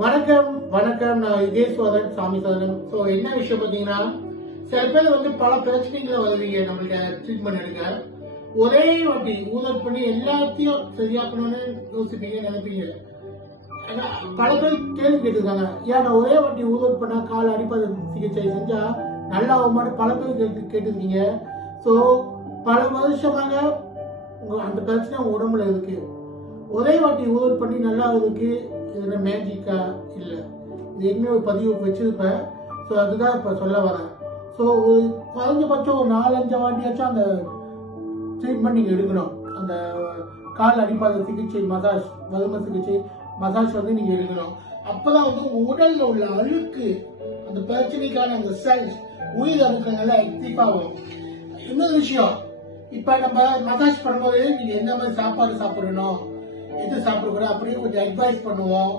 வணக்கம் வணக்கம். நான் இதேஸ்வரன் சாமி சோதரன். ஸோ என்ன விஷயம் பார்த்தீங்கன்னா, சில பேர் வந்து பல பிரச்சனைகளை வருவீங்க நம்மள்ட்ட ட்ரீட்மெண்ட் எடுக்க. ஒரே வாட்டி ஊதல் பண்ணி எல்லாத்தையும் சரியாக்கணும்னு யோசிப்பீங்க, நினைப்பீங்க. பல பேர் கேள்வி கேட்டிருக்காங்க, ஏன் நான் ஒரே வாட்டி ஊதல் பண்ணா கால் அடிப்பது சிகிச்சை செஞ்சா நல்லா ஆகுமான்னு பல பேர் கேட்டிருக்கீங்க. ஸோ பல வருஷமாக அந்த பிரச்சனை உங்க உடம்புல இருக்கு. ஒரே வாட்டி ஊதல் பண்ணி நல்லா ஆகுதுக்கு இதுல மேஜிக்கா இல்லை. இது ஏற்கனவே ஒரு பதிவு வச்சிருப்பேன். ஸோ அதுதான் இப்போ சொல்ல வரேன். ஸோ ஒரு குறைஞ்சபட்சம் ஒரு 4-5 வாட்டியாச்சும் அந்த ட்ரீட்மெண்ட் நீங்கள் எடுக்கணும். அந்த கால் அடிப்பாத சிகிச்சை, மசாஜ், மரும சிகிச்சை, மசாஜ் வந்து நீங்கள் எடுக்கணும். அப்போதான் வந்து உங்கள் உடலில் உள்ள அழுக்கு, அந்த பிரச்சனைக்கான அந்த செல்ஸ், உயிர் அழுக்கங்கள்ல ஆக்டிவ் ஆகும். இன்னொரு விஷயம், இப்போ நம்ம மசாஜ் பண்ணும்போது நீங்கள் எந்த மாதிரி சாப்பாடு சாப்பிடணும், எது சாப்பிடக்கூடாது அப்படின்னு கொஞ்சம் அட்வைஸ் பண்ணுவோம்.